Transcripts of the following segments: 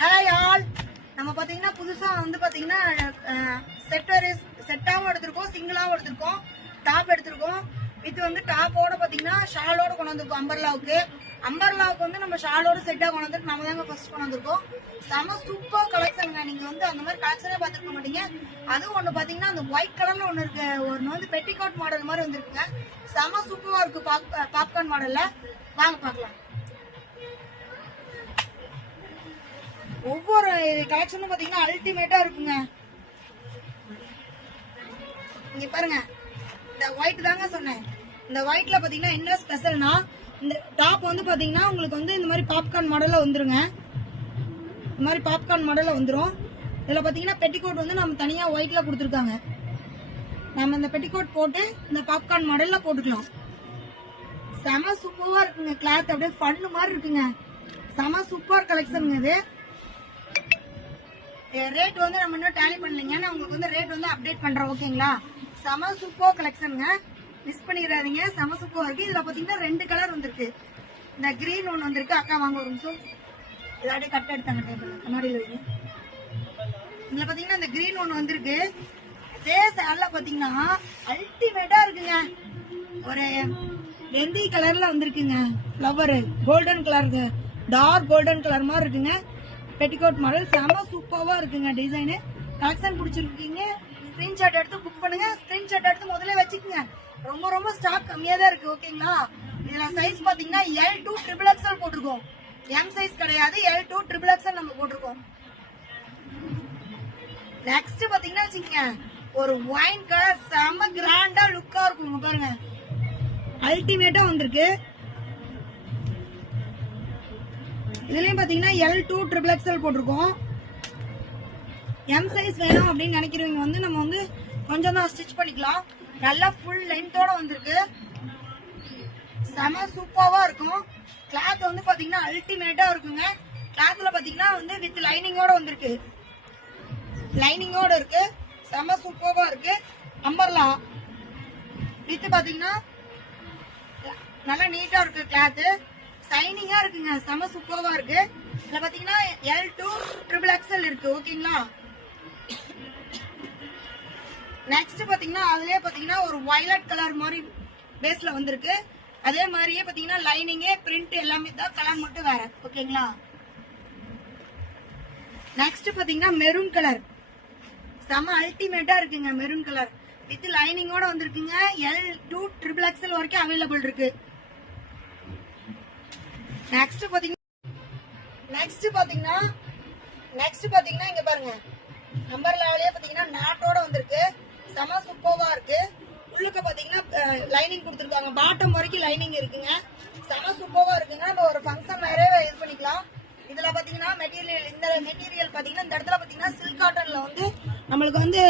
Hi all. நம்ம பாத்தீங்கன்னா புதுசா வந்து பாத்தீங்கன்னா செட்டாவும் எடுத்திருக்கோம், சிங்கிளாவும் எடுத்திருக்கோம், டாப் எடுத்திருக்கோம். இது வந்து டாப்போட பாத்தீங்கன்னா ஷாலோட கொண்டு வந்திருக்கோம். அம்பர்லாவுக்கு வந்து நம்ம ஷாலோட செட்டா கொண்டு வந்துருக்கு. நம்ம தாங்க ஃபர்ஸ்ட் கொண்டு வந்திருக்கோம். செம சூப்பர் கலெக்ஷன். நீங்க வந்து அந்த மாதிரி கலெக்ஷனே பாத்துருக்க மாட்டீங்க. அதுவும் ஒண்ணு பாத்தீங்கன்னா அந்த ஒயிட் கலர்ல ஒண்ணு இருக்கு. ஒன்னு வந்து பெட்டிகோட் மாடல் மாதிரி வந்திருக்குங்க. செம சூப்பரா இருக்கு. பாப்கார்ன் மாடல்ல வாங்க பாக்கலாம். ஒவ்வொரு கலெக்ஷனும் பாத்தீங்கன்னா அல்டிமேட்டா இருக்குங்க. இங்க பாருங்க, இந்த ஒயிட் தாங்க சொன்னேன். இந்த ஒயிட்ல பாத்தீங்கன்னா என்ன ஸ்பெஷல்னா, இந்த டாப் வந்து பாத்தீங்கன்னா உங்களுக்கு வந்து இந்த மாதிரி பாப்கார்ன் மாடல்ல வந்துருங்க. இந்த மாதிரி பாப்கார்ன் மாடல்ல வந்துரும். இதுல பாத்தீங்கன்னா பெட்டிகோட் வந்து நம்ம தனியா ஒயிட்ல கொடுத்துருக்காங்க. நம்ம இந்த பெட்டிகோட் போட்டு இந்த பாப்கார்ன் மாடல்ல போட்டுக்கலாம். செம சூப்பரா இருக்குங்க. கிளாத் அப்படியே ஃபன்னு மாதிரி இருக்குங்க. செம சூப்பர் கலெக்ஷனுங்க இது. ரேட் வந்து நம்ம இன்னும் டேலி பண்ணலீங்க. நான் உங்களுக்கு வந்து ரேட் வந்து அப்டேட் பண்றேன். ஓகேங்களா? செம சூப்பர் கலெக்ஷனுங்க. மிஸ் பண்ணிடாதீங்க. செம சூப்பரா இருக்கு. இதுல பாத்தீங்கன்னா 2 கலர் வந்திருக்கு. இந்த கிரீன் ஒன்னு வந்திருக்கு. அக்கா வாங்க ஒரு நிமிஷம். இதாடி கட் எடுத்தாங்க டேபிள் கண்ணாடியில் வைங்க. இதுல பாத்தீங்கன்னா இந்த கிரீன் ஒன்னு வந்திருக்கு. இதே சேல்ல பாத்தீங்கன்னா அல்டிமேட்டா இருக்குங்க. ஒரு வெந்தி கலர்ல வந்திருக்குங்க. ஃப்ளவர் கோல்டன் கலருக்கு, டார்க் கோல்டன் கலர் மாதிரி இருக்குங்க. பெட்டிகோட் மாடல் செம சூப்பரா இருக்குங்க. டிசைனு கலெக்ஷன் பிடிச்சிருக்கீங்க. ஸ்கிரீன்ஷாட் எடுத்து புக் பண்ணுங்க. ஸ்கிரீன்ஷாட் எடுத்து முதல்ல வச்சுக்கோங்க. ரொம்ப ரொம்ப ஸ்டாக் கம்மியா தான் இருக்கு. ஓகேங்களா? இதுல சைஸ் பாத்தீங்கன்னா L2 XXL போட்டிருக்கோம். M சைஸ் கிடையாது. L2 XXL நம்ம போட்டிருக்கோம். நெக்ஸ்ட் பாத்தீங்கன்னா வச்சுக்கோங்க, ஒரு ஒயின் கலர் செம கிராண்டா லுக்கா இருக்கும். பாருங்க, அல்டிமேட்டா வந்திருக்கு. இதுலயும் பாத்தீங்கன்னா L2 XXL போட்டிருக்கோம். M சைஸ் வேணும் அப்படின்னு நினைக்கிறவங்க வந்து நம்ம வந்து கொஞ்சம் தான் ஸ்டிச் பண்ணிக்கலாம். நல்லா ஃபுல் லென்த்தோட வந்திருக்கு. செம சூப்பரா இருக்கும். கிளாத் வந்து பாத்தீங்கன்னா அல்டிமேட்டா இருக்குங்க. கிளாத்ல பாத்தீங்கன்னா வந்து வித் லைனிங்கோட வந்திருக்கு. லைனிங்கோட இருக்கு. செம சூப்பரா இருக்கு. அம்பர்லா வித் பாத்தீங்கன்னா நல்லா நீட்டா இருக்கு. கிளாத் சைனிங்கா இருக்குங்க. செம சூப்பரா இருக்கு. இதுல பாத்தீங்கன்னா L2 XXL இருக்கு. ஓகேங்களா? நெக்ஸ்ட் பாத்தீங்கன்னா அதுலயே பாத்தீங்கன்னா ஒரு வயலட் கலர் மாதிரி பேஸ்ல வந்திருக்கு. அதே மாதிரியே பாத்தீங்கன்னா லைனிங் பிரிண்ட் எல்லாமே தான், கலர் மட்டும் வேற. ஓகேங்களா? நெக்ஸ்ட் பாத்தீங்கன்னா மெரூன் கலர் செம அல்டிமேட்டா இருக்குங்க. மெரூன் கலர் வித் லைனிங்கோட வந்திருக்குங்க. L2 XXL வரைக்கும் அவைலபிள் இருக்கு. நெக்ஸ்ட் பாத்தீங்கன்னா இங்க பாருங்க, நம்பர்லாவிலே பாத்தீங்கன்னா நாட்டோட வந்திருக்கு. செம சூப்பரா இருக்கு. உள்ளுக்கு பாத்தீங்கன்னா லைனிங் கொடுத்துருக்காங்க. பாட்டம் வரைக்கும் லைனிங் இருக்குங்க. செம சூப்பரா இருக்குங்க. நம்ம ஒரு ஃபங்க்ஷன் நிறைய இது பண்ணிக்கலாம். இதுல பாத்தீங்கன்னா மெட்டீரியல், இந்த மெட்டீரியல் பாத்தீங்கன்னா இந்த இடத்துல பாத்தீங்கன்னா சில்க் காட்டன்ல வந்து நம்மளுக்கு வந்து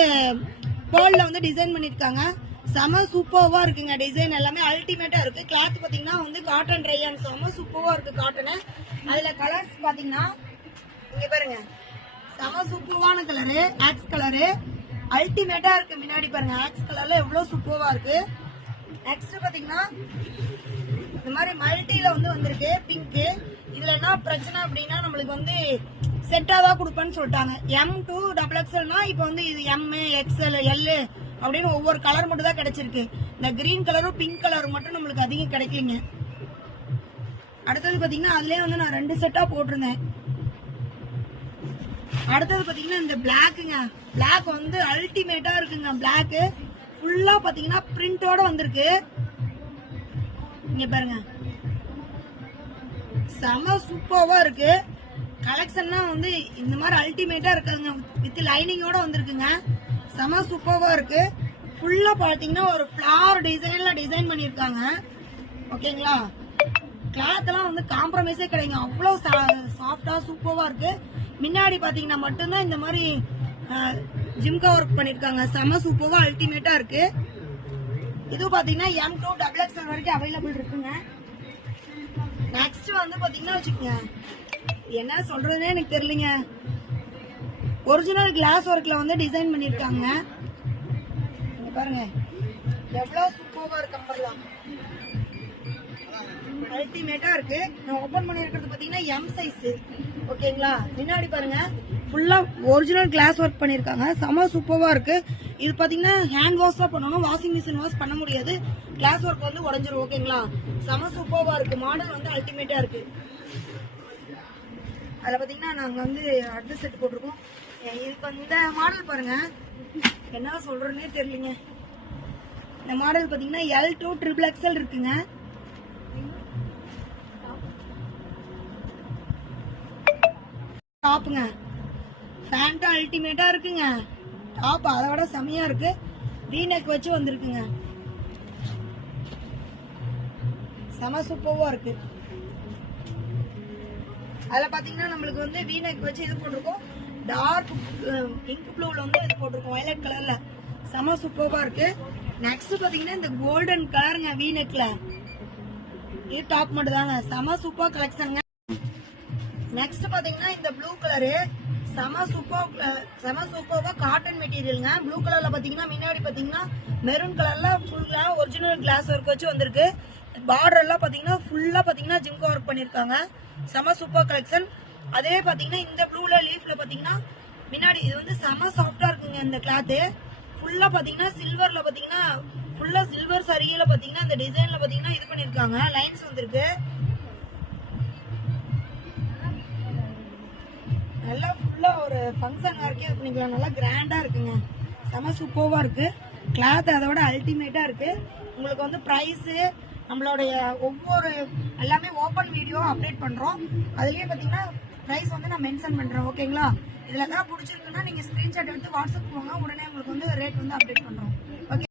பேர்ல்ல வந்து டிசைன் பண்ணிருக்காங்க. செம சூப்பரா இருக்குங்க. டிசைன் எல்லாமே அல்டிமேட்டா இருக்கு. கிளாத் பாத்தீங்கன்னா வந்து காட்டன் ரயான் செம சூப்பரா இருக்கு காட்டனு. அதுல கலர்ஸ் பாத்தீங்கன்னா இங்க பாருங்க, செம சூப்பரான கலரு ஆக்ஸ் கலரு அல்டிமேட்டா இருக்கு. முன்னாடி பாருங்க, ஆக்ஸ் கலர்ல எவ்வளவு சூப்பரா இருக்கு. நெக்ஸ்ட் பாத்தீங்கன்னா இந்த மாதிரி மல்டில வந்து வந்திருக்கு பிங்க். இதுல என்ன பிரச்சனை அப்படின்னா நம்மளுக்கு வந்து செட்டா தான் கொடுப்பேன்னு சொல்லிட்டாங்க. M2 XXLனா இப்ப வந்து இது M, XL, L அப்படின்னு ஒவ்வொரு கலர் மட்டும் தான் கிடைச்சிருக்கு. இந்த கிரீன் கலரும் பிங்க் கலரும் மட்டும் நம்மளுக்கு அதிகம் கிடைக்கலீங்க. அடுத்தது பாத்தீங்கன்னா அதுலயே வந்து நான் 2 செட்டா போட்டிருந்தேன். அடுத்தது பாத்தீங்கன்னா இந்த பிளாக்குங்க. பிளாக் வந்து அல்டிமேட்டா இருக்குங்க. பிளாக் ஃபுல்லா பாத்தீங்கன்னா பிரிண்டோட வந்திருக்கு. இங்க பாருங்க, செம சூப்பரா இருக்கு. கலெக்ஷன்லாம் வந்து இந்த மாதிரி அல்டிமேட்டா இருக்குங்க. வித் லைனிங்கோட வந்திருக்குங்க. செம சூப்பரா இருக்கு. ஃபுல்லா பாத்தீங்கன்னா ஒரு ஃபிளவர் டிசைன்ல டிசைன் பண்ணிருக்காங்க. ஓகேங்களா? கிளாத் எல்லாம் வந்து காம்ப்ரமைஸே கிடையாது. அவ்வளவு சாஃப்டா சூப்பரா இருக்கு. முன்னாடி பாத்தீங்கன்னா மட்டும்தான் இந்த மாதிரி ஜிம்கா ஒர்க் பண்ணிருக்காங்க. செம சூப்பரா அல்டிமேட்டா இருக்கு. இது பாத்தீங்கன்னா M2 XXL வரைக்கும் அவைலபிள் இருக்குங்க. நெக்ஸ்ட் வந்து பாத்தீங்கன்னா வச்சுக்கோங்க, என்ன சொல்றதுன்னே எனக்கு தெரியலங்க. ஒரிஜினல் கிளாஸ் ஒர்க்ல வந்து டிசைன் பண்ணிருக்காங்க. பாருங்க எவ்வளவு சூப்பரா இருக்கு. அம்பர்லாம் அல்டிமேட்டா இருக்கு. நான் ஓபன் பண்ணிருக்கிறது பாத்தீங்கன்னா M சைஸ். ஓகேங்களா. முன்னாடி பாருங்க ஃபுல்லா ஒரிஜினல் கிளாஸ் ஒர்க் பண்ணிருக்காங்க, செம சூப்பரா இருக்கு. இது பாத்தீங்கன்னா ஹேண்ட் வாஷ் தான் பண்ணணும், வாஷிங் மிஷின் வாஷ் பண்ண முடியாது, கிளாஸ் ஒர்க் வந்து உடஞ்சிரும். ஓகேங்களா, செம சூப்பரா இருக்கு, மாடல் வந்து அல்டிமேட்டா இருக்கு. அதில் பார்த்தீங்கன்னா நாங்கள் வந்து அடுத்த செட் போட்டிருக்கோம். இதுக்கு இந்த மாடல் பாருங்க, என்ன சொல்றேன்னே தெரியலங்க. இந்த மாடல் பார்த்தீங்கன்னா L2 XXL இருக்குங்க. டாப்புங்க ஃபேண்டா அல்டிமேட்டா இருக்குங்க. டாப் அதை விட செமையா இருக்கு, வீநெக் வச்சு வந்திருக்குங்க, செம சூப்பர்வா இருக்கு. அதில் பார்த்தீங்கன்னா நம்மளுக்கு வந்து வீநெக் வச்சு இது போட்டிருக்கோம், டார்க் இங்க் ப்ளூவில் வந்து இது போட்டிருக்கோம் வயலட் கலரில், செம சூப்பராக இருக்கு. நெக்ஸ்ட் பார்த்தீங்கன்னா இந்த கோல்டன் கலருங்க வீநெக்ல, இது டாப் மட்டும் தாங்க, செம சூப்பர் கலெக்ஷனுங்க. நெக்ஸ்ட் பார்த்தீங்கன்னா இந்த ப்ளூ கலரு செம சூப்பர்வா காட்டன் மெட்டீரியலுங்க. ப்ளூ கலரில் பார்த்தீங்கன்னா முன்னாடி பார்த்தீங்கன்னா மெரூன் கலரில் ஃபுல்லாக ஒரிஜினல் கிளாஸ் ஒர்க் வச்சு வந்திருக்கு. பார்டர் எல்லாம் பார்த்தீங்கன்னா ஃபுல்லாக பார்த்தீங்கன்னா ஜிம்கா ஒர்க் பண்ணியிருக்காங்க, செம சூப்பர் கலெக்ஷன். அதே பார்த்தீங்கன்னா இந்த ப்ளூல லீஃப்ல பார்த்தீங்கன்னா முன்னாடி இது வந்து செம சாஃப்டா இருக்குங்க. இந்த கிளாத்து ஃபுல்லா பார்த்தீங்கன்னா சில்வர்ல பார்த்தீங்கன்னா ஃபுல்லா சில்வர் சரியில பார்த்தீங்கன்னா இந்த டிசைன்ல பார்த்தீங்கன்னா இது பண்ணியிருக்காங்க, லைன்ஸ் வந்திருக்கு. நல்லா ஃபுல்லா ஒரு ஃபங்க்ஷன் வரைக்கும் இது பண்ணிக்கலாம், நல்லா கிராண்டா இருக்குங்க, செம சூப்பர்வா இருக்கு. கிளாத் அதோட அல்டிமேட்டா இருக்கு. உங்களுக்கு வந்து ப்ரைஸு நம்மளுடைய ஒவ்வொரு எல்லாமே ஓப்பன் வீடியோ அப்டேட் பண்ணுறோம், அதுலேயே பார்த்தீங்கன்னா ப்ரைஸ் வந்து நான் மென்ஷன் பண்ணுறேன். ஓகேங்களா, இதில் எதாவது பிடிச்சிருக்குன்னா நீங்கள் ஸ்க்ரீன்ஷாட் எடுத்து வாட்ஸ்அப் போங்க, உடனே உங்களுக்கு வந்து ரேட் வந்து அப்டேட் பண்ணுறோம்.